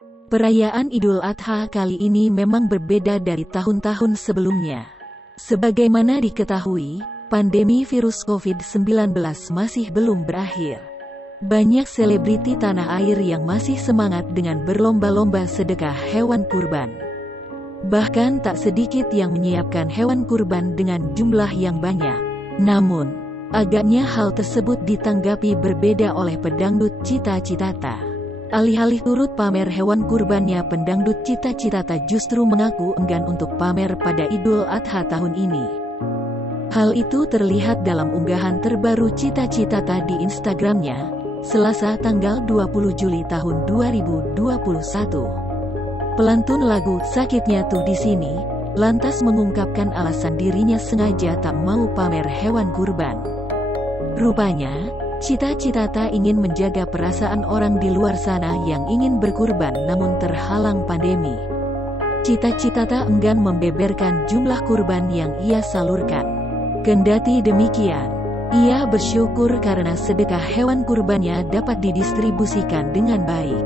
Perayaan Idul Adha kali ini memang berbeda dari tahun-tahun sebelumnya. Sebagaimana diketahui, pandemi virus COVID-19 masih belum berakhir. Banyak selebriti tanah air yang masih semangat dengan berlomba-lomba sedekah hewan kurban. Bahkan tak sedikit yang menyiapkan hewan kurban dengan jumlah yang banyak. Namun, agaknya hal tersebut ditanggapi berbeda oleh pedangdut Cita Citata. Alih-alih turut pamer hewan kurbannya, pendangdut Cita Citata justru mengaku enggan untuk pamer pada Idul Adha tahun ini. Hal itu terlihat dalam unggahan terbaru Cita Citata di Instagramnya, Selasa tanggal 20 Juli tahun 2021. Pelantun lagu "Sakitnya Tuh di Sini" lantas mengungkapkan alasan dirinya sengaja tak mau pamer hewan kurban. Rupanya, Cita Citata ingin menjaga perasaan orang di luar sana yang ingin berkurban namun terhalang pandemi. Cita Citata enggan membeberkan jumlah kurban yang ia salurkan. Kendati demikian, ia bersyukur karena sedekah hewan kurbannya dapat didistribusikan dengan baik.